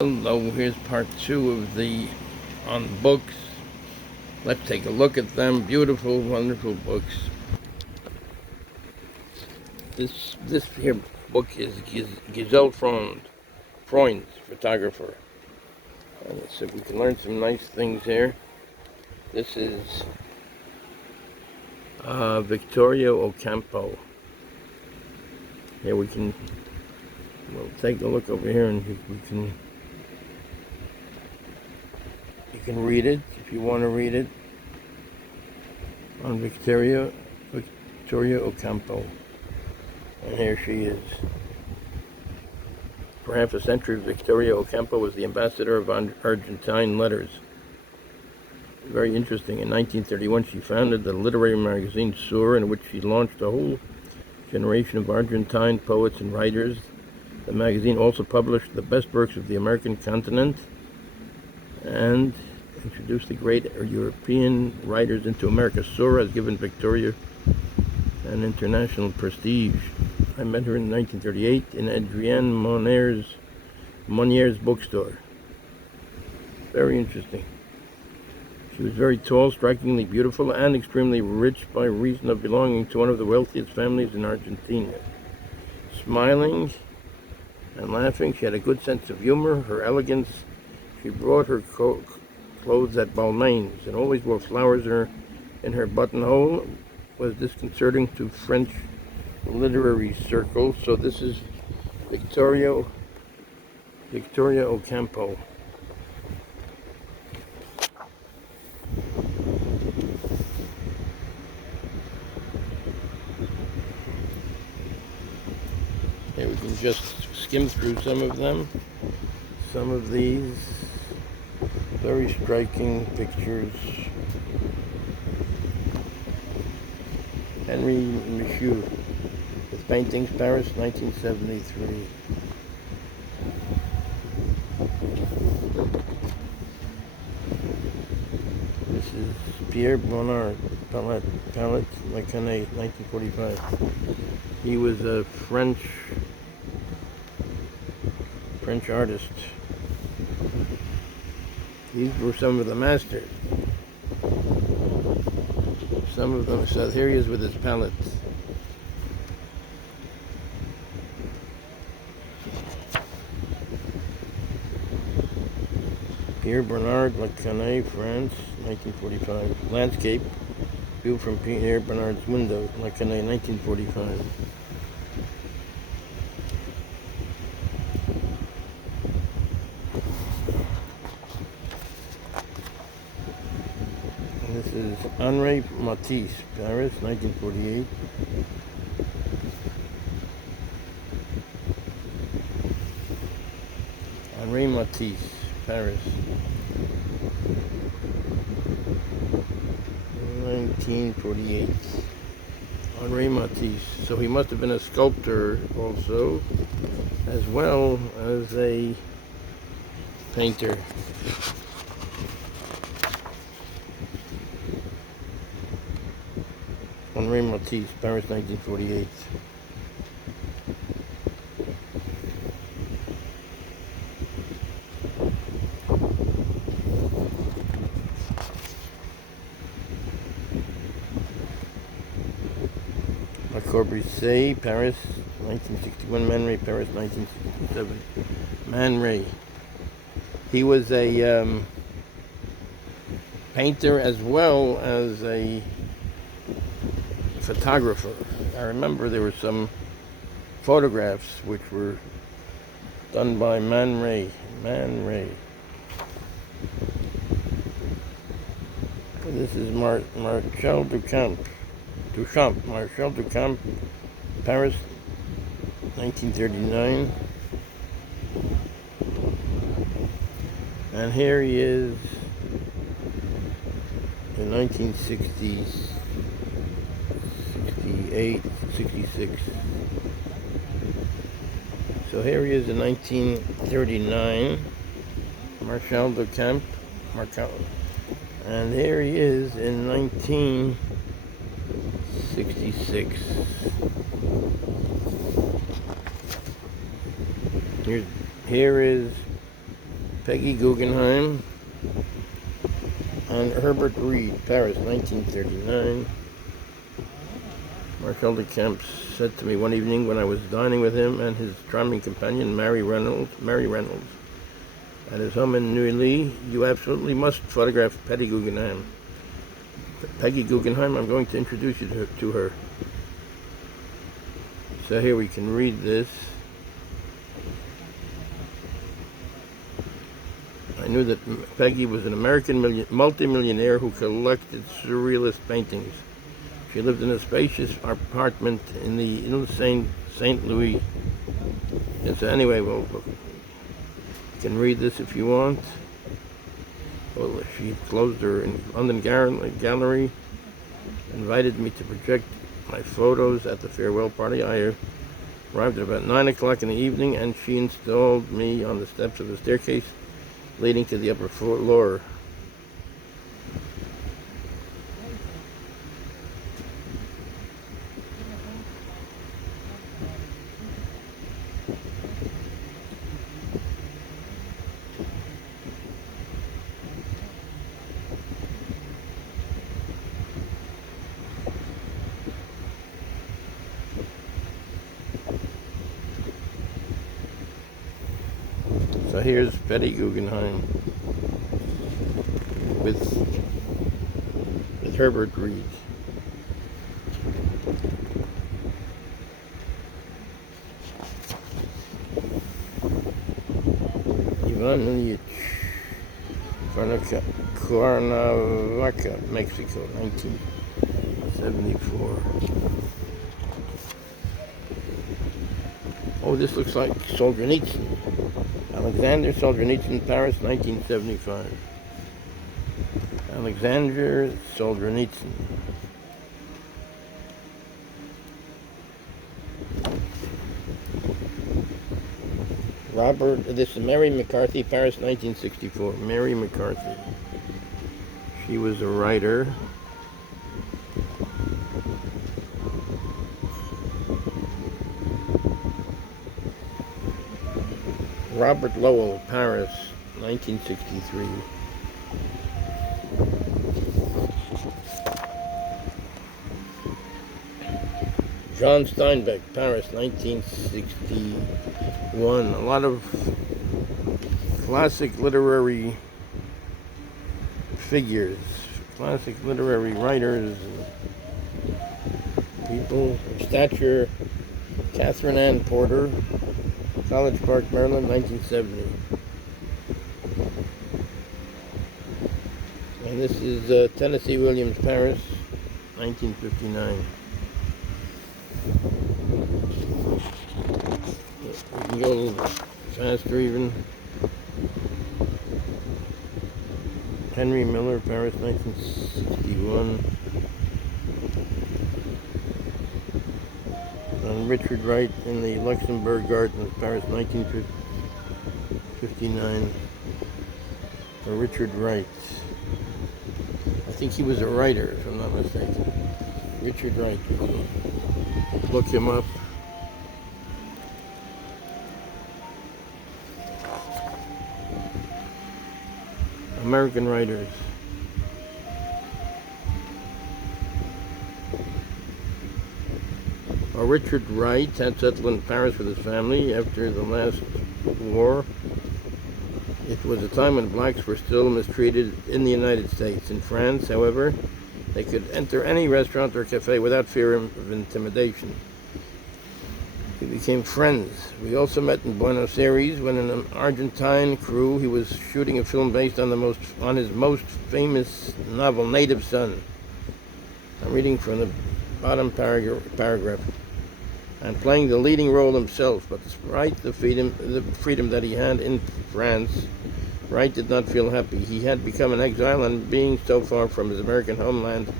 Hello, here's part two of the on books. Let's take a look at them. Beautiful, wonderful books. This here book is Gisele Freund's photographer. And let's see if we can learn some nice things here. This is Victoria Ocampo. Here we'll take a look over here and you can read it if you want to read it on Victoria Ocampo. And here she is. For half a century, Victoria Ocampo was the ambassador of Argentine letters. Very interesting. In 1931, she founded the literary magazine Sur, in which she launched a whole generation of Argentine poets and writers. The magazine also published the best works of the American continent and introduced the great European writers into America. Sur has given Victoria an international prestige. I met her in 1938 in Adrienne Monier's bookstore. Very interesting. She was very tall, strikingly beautiful, and extremely rich by reason of belonging to one of the wealthiest families in Argentina. Smiling and laughing, she had a good sense of humor, her elegance. She brought her clothes at Balmain's and always wore flowers in her buttonhole. Was disconcerting to French literary circles. So this is Victoria Ocampo. Here we can just skim through some of them. Some of these very striking pictures. Henry Michaud with Paintings, Paris, 1973. This is Pierre Bonnard, Palette, Lacanet, 1945. He was a French artist. These were some of the masters. Some of them. So here he is with his palettes. Pierre Bernard, Lacanet, France, 1945. Landscape, view from Pierre Bernard's window, Lacanet, 1945. And this is Henri Matisse, Paris, 1948. Henri Matisse, Paris, 1948. Henri Matisse. So he must have been a sculptor also, as well as a painter. Henri Matisse, Paris, 1948. Le Corbusier, Paris, 1961. Man Ray, Paris, 1967. Man Ray. He was a painter as well as a photographer. I remember there were some photographs which were done by Man Ray. This is Marcel Duchamp, Paris, 1939. And here he is in 1960s. 68, 66. So here he is in 1939, Marcel Duchamp, and here he is in 1966. Here is Peggy Guggenheim and Herbert Reed, Paris, 1939. Marshal de Camp said to me one evening when I was dining with him and his charming companion, Mary Reynolds, at his home in Neuilly, "You absolutely must photograph Peggy Guggenheim. Peggy Guggenheim, I'm going to introduce you to her." So here we can read this. I knew that Peggy was an American multimillionaire who collected surrealist paintings. She lived in a spacious apartment in the Ile Saint Louis. And so anyway, well, you can read this if you want. Well, she closed her London gallery, invited me to project my photos at the farewell party. I arrived at about 9 o'clock in the evening, and she installed me on the steps of the staircase leading to the upper floor. So here's Peggy Guggenheim with Herbert Reed. Ivan Ilyich, Cuernavaca, Mexico, 1974. Oh, this looks like Solzhenitsyn. Alexander Solzhenitsyn, Paris, 1975. Alexander Solzhenitsyn. This is Mary McCarthy, Paris, 1964. Mary McCarthy. She was a writer. Robert Lowell, Paris, 1963. John Steinbeck, Paris, 1961. A lot of classic literary figures, classic literary writers, people of stature. Catherine Ann Porter, College Park, Maryland, 1970. And this is Tennessee Williams, Paris, 1959. We can go a little faster even. Henry Miller, Paris, 1961. And Richard Wright in the Luxembourg Gardens, Paris, 1959. Or Richard Wright. I think he was a writer, if I'm not mistaken. Richard Wright. Look him up. American writers. Richard Wright had settled in Paris with his family after the last war. It was a time when blacks were still mistreated in the United States. In France, however, they could enter any restaurant or cafe without fear of intimidation. We became friends. We also met in Buenos Aires when in an Argentine crew he was shooting a film based on his most famous novel, Native Son. I'm reading from the bottom paragraph. And playing the leading role himself, but despite the freedom that he had in France, Wright did not feel happy. He had become an exile, and being so far from his American homeland,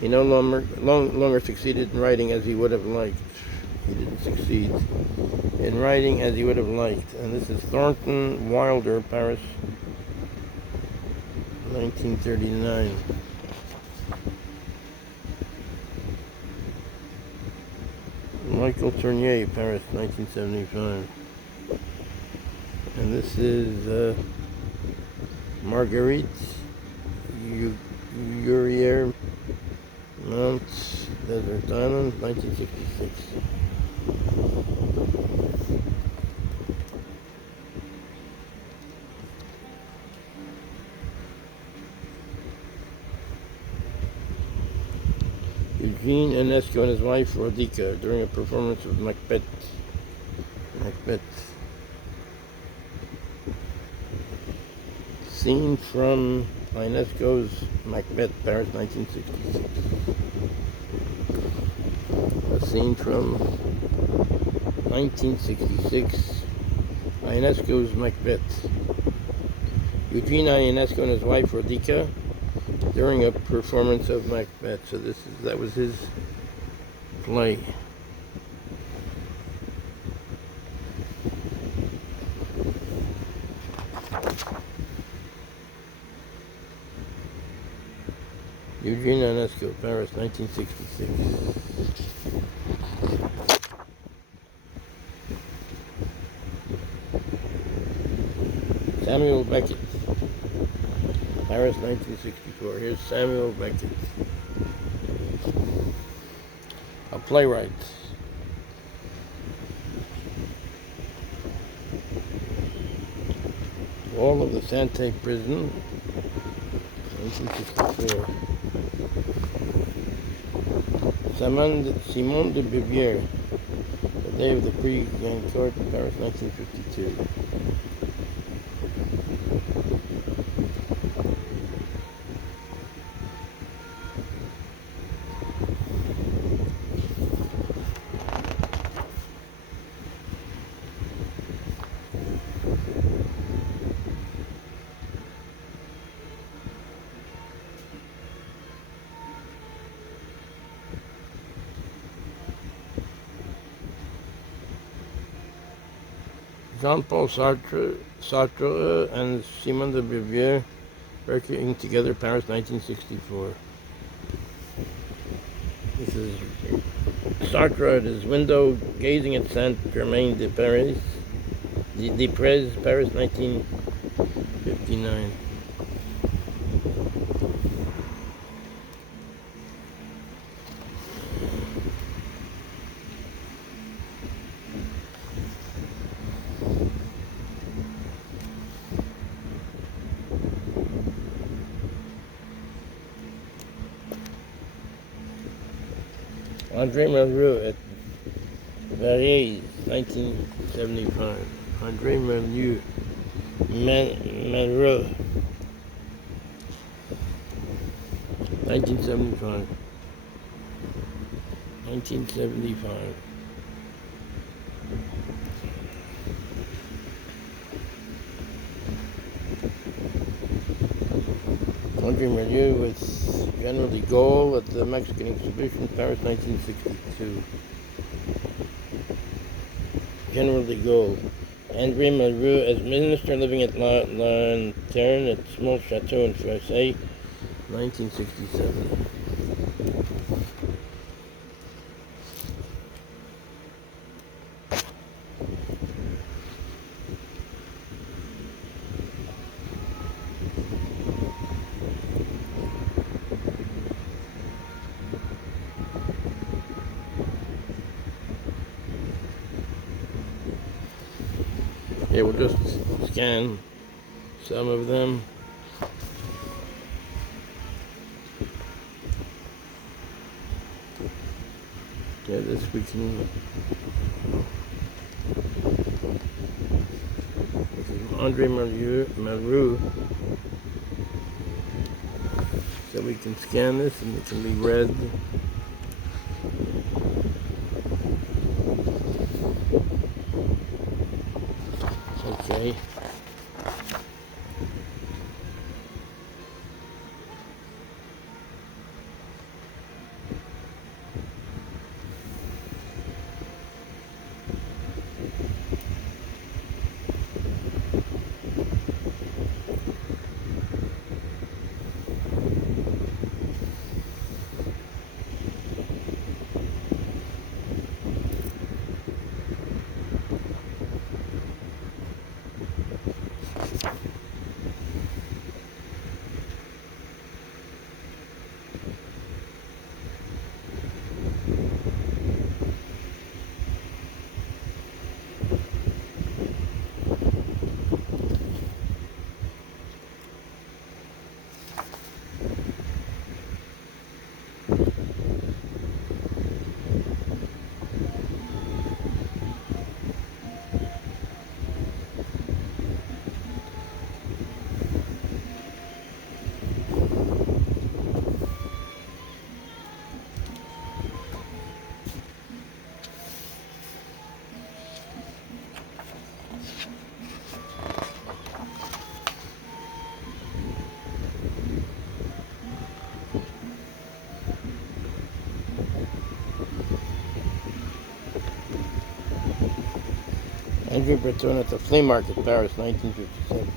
he no longer succeeded in writing as he would have liked. He didn't succeed in writing as he would have liked. And this is Thornton Wilder, Paris, 1939. Michael Tournier, Paris, 1975. And this is Marguerite Urier Mount Desert Island, 1966. Eugene Ionesco and his wife Rodica during a performance of Macbeth. Scene from Ionesco's Macbeth, Paris, 1966. A scene from 1966, Ionesco's Macbeth. Eugene Ionesco and his wife Rodica during a performance of Macbeth. So that was his play. Eugene Ionesco, Paris, 1966. Samuel Beckett, Paris, 1964. Here's Samuel Beckett, a playwright. Wall of the Sante Prison, 1964. Simone de Beauvoir, The Day of the Pre-Gang Court, Paris, 1952. Jean-Paul Sartre and Simone de Beauvoir working together, Paris, 1964. This is Sartre at his window, gazing at Saint-Germain-des-Prés, Paris, 1959. André Malraux at Verrières, 1975. André Malraux, 1975. 1975. André Malraux with General de Gaulle at the Mexican Exhibition, Paris, 1962. General de Gaulle. André Malraux as minister living at La Lanterne at small chateau in Versailles, 1967. Yeah, we'll just scan some of them. Yeah, this we can. This is André Malraux. So we can scan this and it can be read. Okay. Andrew Breton at the Flea Market, Paris, 1957.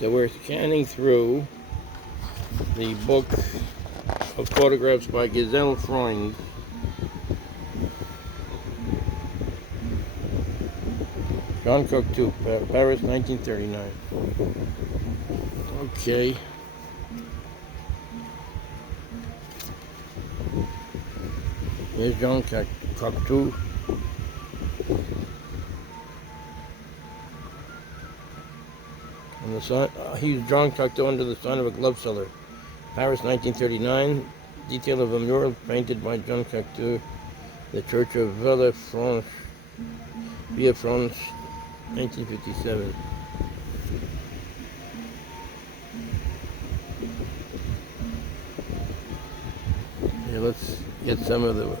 So we're scanning through the book of photographs by Gisele Freund. Jean Cocteau, Paris, 1939. Okay. Here's Jean Cocteau. On the sign, he's Jean Cocteau under the sign of a glove seller. Paris, 1939. Detail of a mural painted by Jean Cocteau. The Church of Villefranche, 1957. Yeah, let's get some of the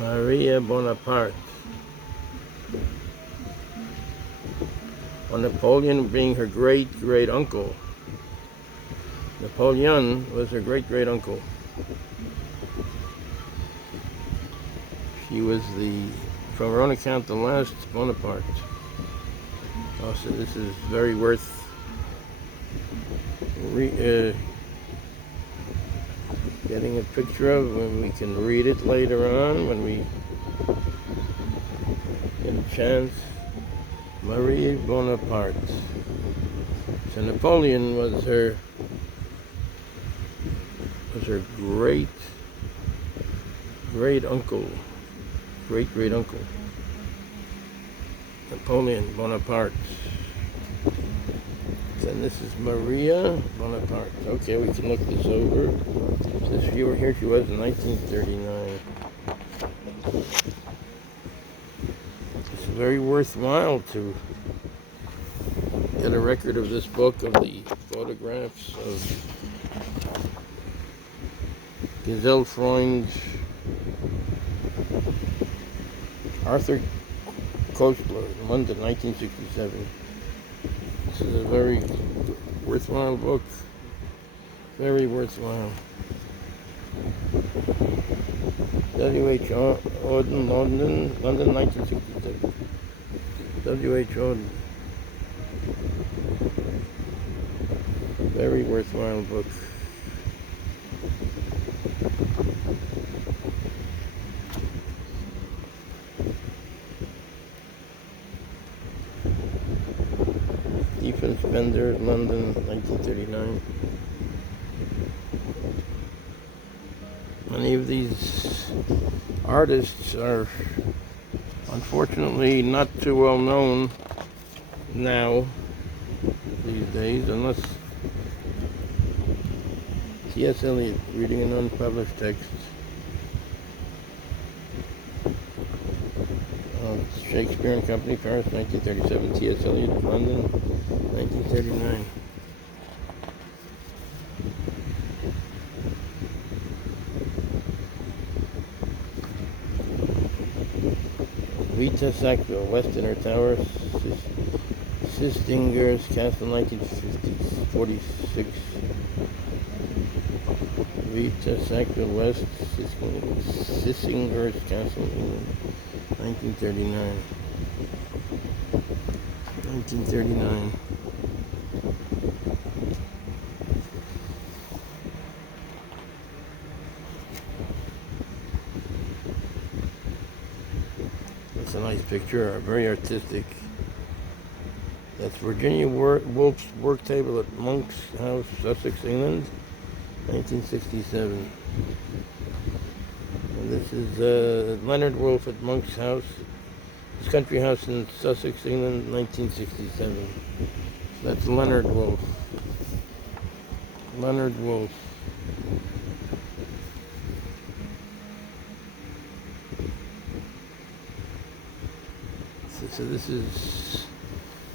Maria Bonaparte. On Napoleon being her great uncle. Napoleon was her great uncle. She was from her own account, the last Bonaparte. Also, this is very worth getting a picture of when we can read it later on, when we get a chance. Marie Bonaparte. So Napoleon was her great uncle. Great uncle. Napoleon Bonaparte. And this is Maria Bonaparte. Okay, we can look this over. This viewer here, she was in 1939. It's very worthwhile to get a record of this book, of the photographs of Gisele Freund, Arthur Koestler, London, 1967. This is a very worthwhile book. Very worthwhile. W.H. Auden, London, 1967. W.H. Auden. Very worthwhile book. Stephen Spender, London, 1939. Many of these artists are unfortunately not too well known now, these days, unless T.S. Eliot, reading an unpublished text. Shakespeare and Company, Paris, 1937. T.S. Eliot, London, 1939. Vita Sackville, West Inner Tower, Sistinger's Castle, 1946. Vita Sackville, West, Sistinger's Castle, England, 1939. 1939. That's a nice picture, very artistic. That's Virginia Woolf's work table at Monk's House, Sussex, England, 1967. And this is Leonard Woolf at Monk's House, his country house in Sussex, England, 1967. That's Leonard Woolf. Leonard Woolf. So this is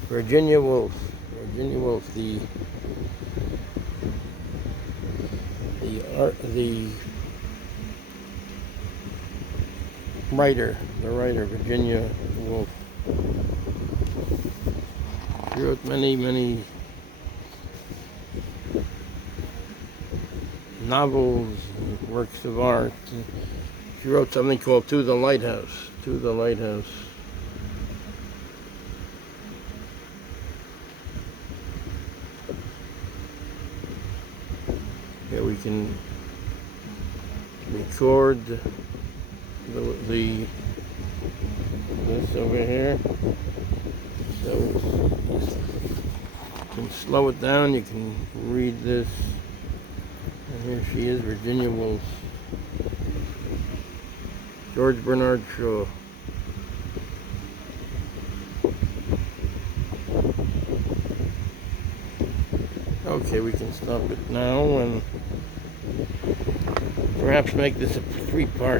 Virginia Woolf. Virginia Woolf, the the writer, Virginia Woolf. She wrote many novels, works of art. She wrote something called To the Lighthouse. To the Lighthouse. Here we can record this over here. So you can slow it down. You can read this. And here she is, Virginia Woolf. George Bernard Shaw. Okay, we can stop it now and perhaps make this a 3-part